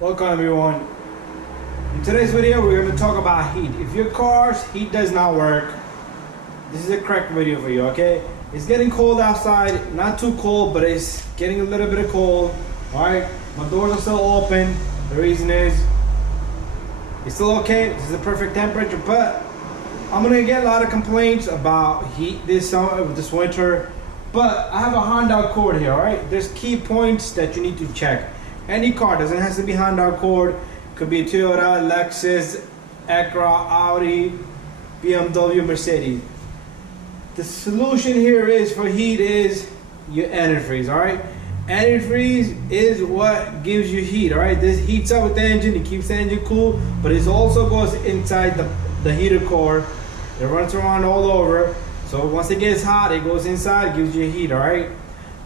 Welcome everyone. In today's video we're going to talk about heat. If your car's heat does not work, this is a correct video for you, okay? It's getting cold outside, not too cold, but it's getting a little bit of cold. Alright, my doors are still open. The reason is it's still okay. This is the perfect temperature, but I'm gonna get a lot of complaints about heat this summer, this winter. But I have a Honda Accord here, alright? There's key points that you need to check. Any car, doesn't have to be Honda Accord, could be a Toyota, Lexus, Acura, Audi, BMW, Mercedes. The solution here is for heat is your antifreeze, alright? Antifreeze is what gives you heat, alright? This heats up with the engine, it keeps the engine cool, but it also goes inside the heater core. It runs around all over. So once it gets hot, it goes inside, gives you heat, alright?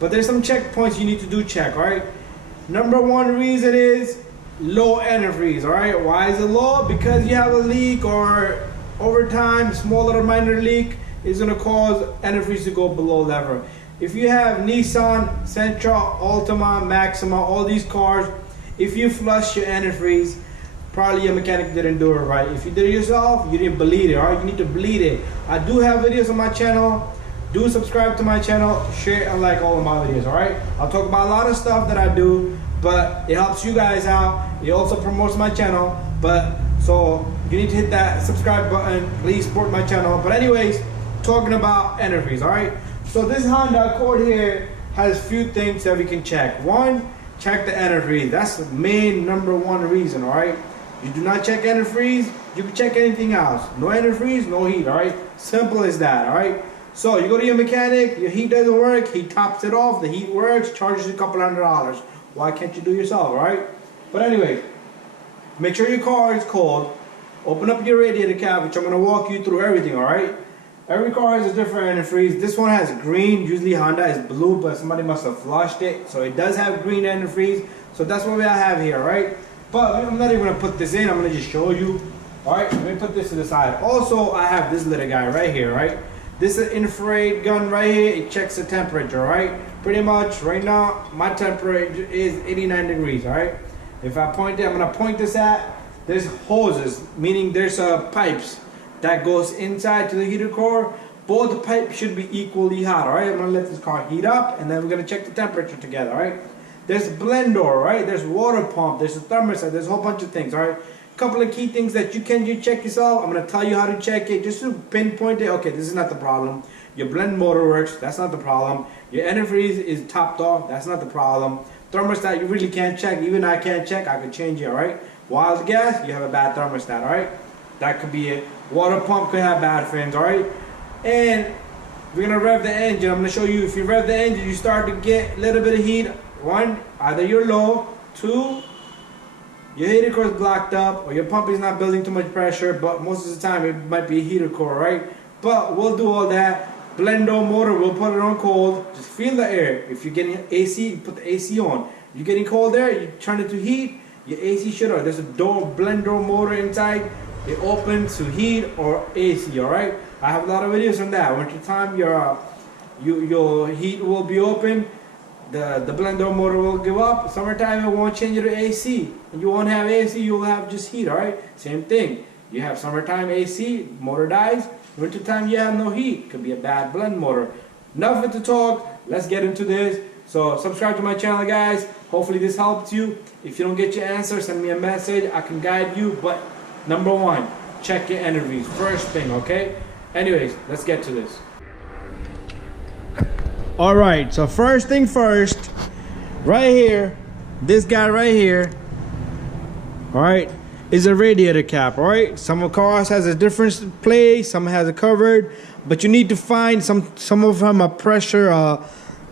But there's some checkpoints you need to check, alright? Number one reason is low antifreeze, alright? Why is it low? Because you have a leak, or over time, small little minor leak is gonna cause antifreeze to go below level. If you have Nissan, Sentra, Altima, Maxima, all these cars, if you flush your antifreeze, probably your mechanic didn't do it right. If you did it yourself, you didn't bleed it, alright? You need to bleed it. I do have videos on my channel. Do subscribe to my channel, share and like all of my videos, alright? I'll talk about a lot of stuff that I do, but it helps you guys out. It also promotes my channel, but so you need to hit that subscribe button. Please support my channel. But anyways, talking about antifreeze, alright? So this Honda Accord here has few things that we can check. One, check the antifreeze. That's the main number one reason, alright? You do not check antifreeze, you can check anything else. No antifreeze, no heat, alright? Simple as that, alright? So you go to your mechanic, your heat doesn't work, he tops it off, the heat works, charges you a couple $100. Why can't you do it yourself, alright? But anyway, make sure your car is cold. Open up your radiator cap, which I'm going to walk you through everything, alright? Every car has a different antifreeze. This one has green, usually Honda is blue, but somebody must have flushed it. So it does have green antifreeze. So that's what we have here, right? But I'm not even going to put this in, I'm going to just show you. Alright, let me put this to the side. Also, I have this little guy right here, right? This is an infrared gun right here. It checks the temperature, right? Pretty much right now, my temperature is 89 degrees, alright? If I point it, I'm going to point this at, there's hoses, meaning there's pipes that goes inside to the heater core. Both pipes should be equally hot, alright? I'm going to let this car heat up, and then we're going to check the temperature together, alright? There's a blend door, right? There's water pump, there's a thermostat, there's a whole bunch of things, alright? Couple of key things that you can check yourself. I'm going to tell you how to check it just to pinpoint it. Okay, this is not the problem. Your blend motor works, that's not the problem. Your antifreeze is topped off, that's not the problem. Thermostat you really can't check, even I can't check, I can change it, alright? Wild gas, you have a bad thermostat, alright? That could be it. Water pump could have bad fins, alright? And we're going to rev the engine. I'm going to show you, if you rev the engine, you start to get a little bit of heat. One, either you're low. Two, your heater core is blocked up, or your pump is not building too much pressure, but most of the time it might be a heater core, right? But we'll do all that. Blend door motor, we'll put it on cold. Just feel the air. If you're getting AC, you put the AC on. If you're getting cold air, you turn it to heat, your AC should on. There's a blend door motor inside. It opens to heat or AC, alright? I have a lot of videos on that. Winter time, your heat will be open. The blend door motor will give up. Summertime, it won't change it to AC. And you won't have AC, you'll have just heat, alright? Same thing. You have summertime AC, motor dies. Winter time, you have no heat. Could be a bad blend motor. Enough with the talk. Let's get into this. So subscribe to my channel, guys. Hopefully this helps you. If you don't get your answer, send me a message. I can guide you. But number one, check your antifreeze. First thing, okay? Anyways, let's get to this. Alright, so first thing first, right here, this guy right here, alright, is a radiator cap, alright? Some cars has a different place, some has it covered, but you need to find some of them a pressure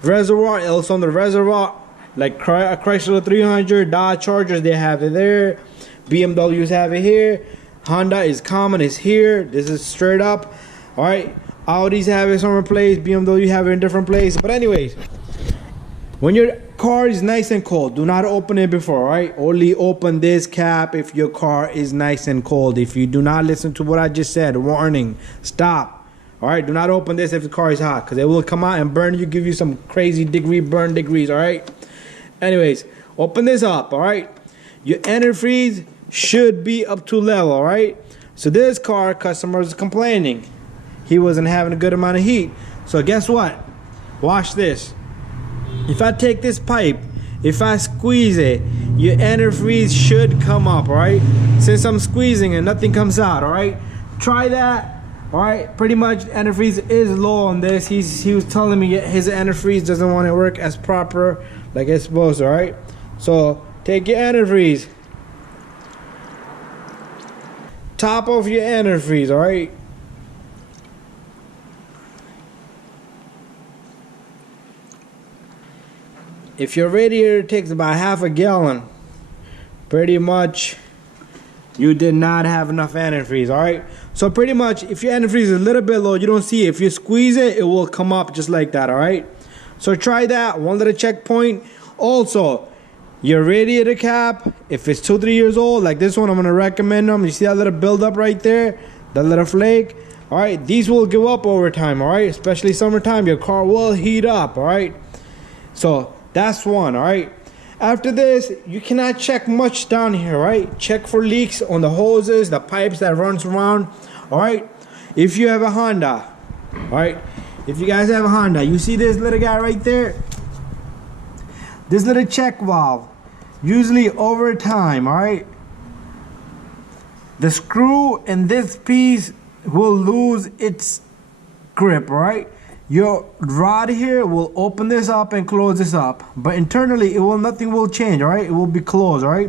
reservoir, else on the reservoir, like Chrysler 300, Dodge Chargers, they have it there, BMWs have it here, Honda is common, is here, this is straight up, alright? Audis have it somewhere place, BMW have it in different place. But anyways, when your car is nice and cold, do not open it before, right? Only open this cap if your car is nice and cold. If you do not listen to what I just said, warning, stop. All right, do not open this if the car is hot, because it will come out and burn you, give you some crazy burn degrees, all right? Anyways, open this up, all right? your antifreeze should be up to level, all right? So this car, customer was complaining he wasn't having a good amount of heat. So guess what? Watch this. If I take this pipe, if I squeeze it, your antifreeze should come up, all right? Since I'm squeezing and nothing comes out, all right? Try that, all right? Pretty much antifreeze is low on this. He was telling me his antifreeze doesn't want to work as proper like it's supposed to, all right? So take your antifreeze, top off your antifreeze, all right? If your radiator takes about half a gallon, pretty much you did not have enough antifreeze, all right? So pretty much if your antifreeze is a little bit low, you don't see it. If you squeeze it, it will come up just like that, all right? So try that, one little checkpoint. Also, your radiator cap, if it's 2-3 years old, like this one, I'm gonna recommend them. You see that little buildup right there, that little flake? All right, these will give up over time, all right? Especially summertime, your car will heat up, all right? So that's one, all right? After this, you cannot check much down here, right? Check for leaks on the hoses, the pipes that runs around, all right? If you have a Honda, all right? If you guys have a Honda, you see this little guy right there? This little check valve, usually over time, all right? The screw in this piece will lose its grip, all right? Your rod here will open this up and close this up, but internally nothing will change, all right? It will be closed, all right?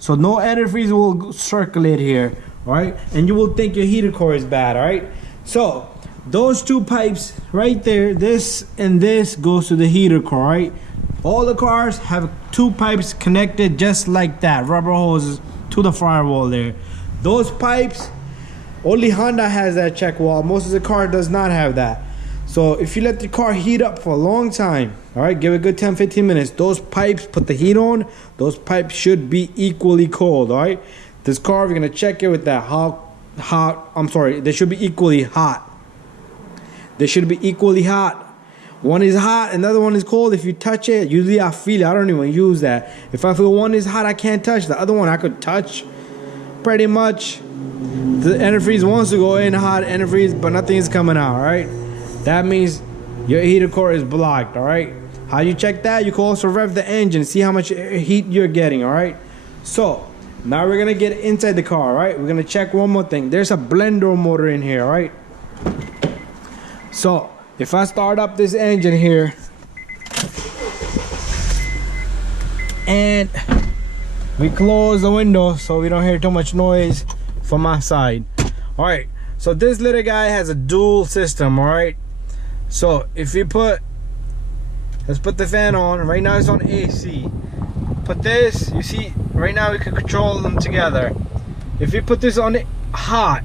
So no antifreeze will circulate here, all right? And you will think your heater core is bad, all right? So those two pipes right there, this and this goes to the heater core, right? All the cars have two pipes connected just like that, rubber hoses to the firewall there. Those pipes, only Honda has that check valve. Most of the car does not have that. So if you let the car heat up for a long time, all right, give it a good 10-15 minutes, those pipes, put the heat on, those pipes should be equally cold, all right? This car, we're gonna check it with that they should be equally hot. They should be equally hot. One is hot, another one is cold. If you touch it, usually I feel it. I don't even use that. If I feel one is hot, I can't touch. The other one I could touch. Pretty much, the antifreeze wants to go in hot antifreeze, but nothing is coming out, all right? That means your heater core is blocked, all right? How you check that? You can also rev the engine, see how much heat you're getting, all right? So now we're gonna get inside the car, all right? We're gonna check one more thing. There's a blender motor in here, all right? So if I start up this engine here and we close the window so we don't hear too much noise from my side, all right? So this little guy has a dual system, all right? So if you let's put the fan on. Right now it's on AC. Put this, you see, right now we can control them together. If you put this on hot,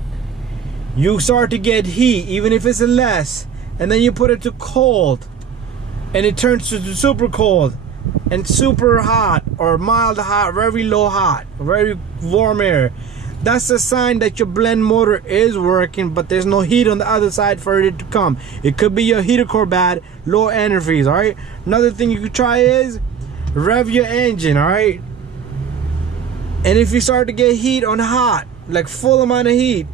you start to get heat, even if it's less. And then you put it to cold, and it turns to super cold and super hot, or mild hot, very low hot, very warm air. That's a sign that your blend motor is working, but there's no heat on the other side for it to come. It could be your heater core bad, low antifreeze, all right? Another thing you could try is rev your engine, all right? And if you start to get heat on hot, like full amount of heat,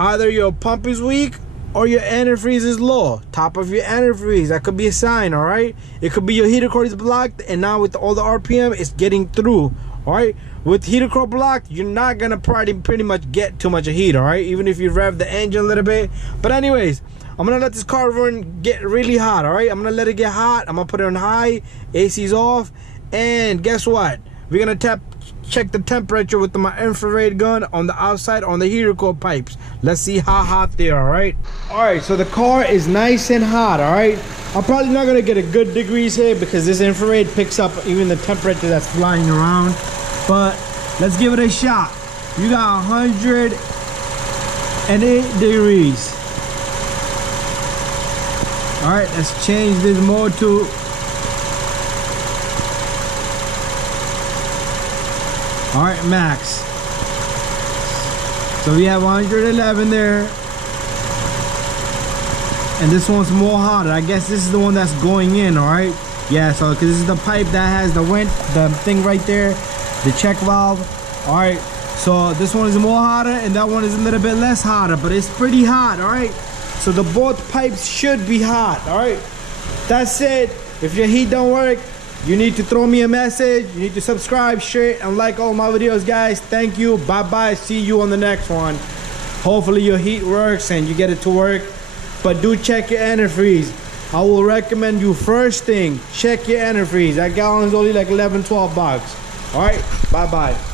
either your pump is weak or your antifreeze is low. Top of your antifreeze, that could be a sign, all right? It could be your heater core is blocked, and now with all the RPM, it's getting through, all right? With heater core blocked, you're not gonna pretty much get too much of heat, all right? Even if you rev the engine a little bit. But anyways, I'm gonna let this car get really hot, all right? I'm gonna let it get hot. I'm gonna put it on high, AC's off, and guess what? We're gonna check the temperature with my infrared gun on the outside on the heater core pipes. Let's see how hot they are, all right? All right, so the car is nice and hot, all right? I'm probably not gonna get a good degrees here because this infrared picks up even the temperature that's flying around. But let's give it a shot. You got 108 degrees. All right, let's change this mode to all right, max. So we have 111 there, and this one's more hotter. I guess this is the one that's going in, all right? Yeah, so because this is the pipe that has the thing right there. the check valve. All right, so this one is more hotter and that one is a little bit less hotter, but it's pretty hot. All right, so the both pipes should be hot. All right, that's it. If your heat don't work, you need to throw me a message. You need to subscribe, share, and like all my videos, guys. Thank you. Bye-bye. See you on the next one. Hopefully your heat works and you get it to work. But do check your antifreeze. I will recommend you first thing, check your antifreeze. That gallon is only like 11, 12 bucks. All right, bye-bye.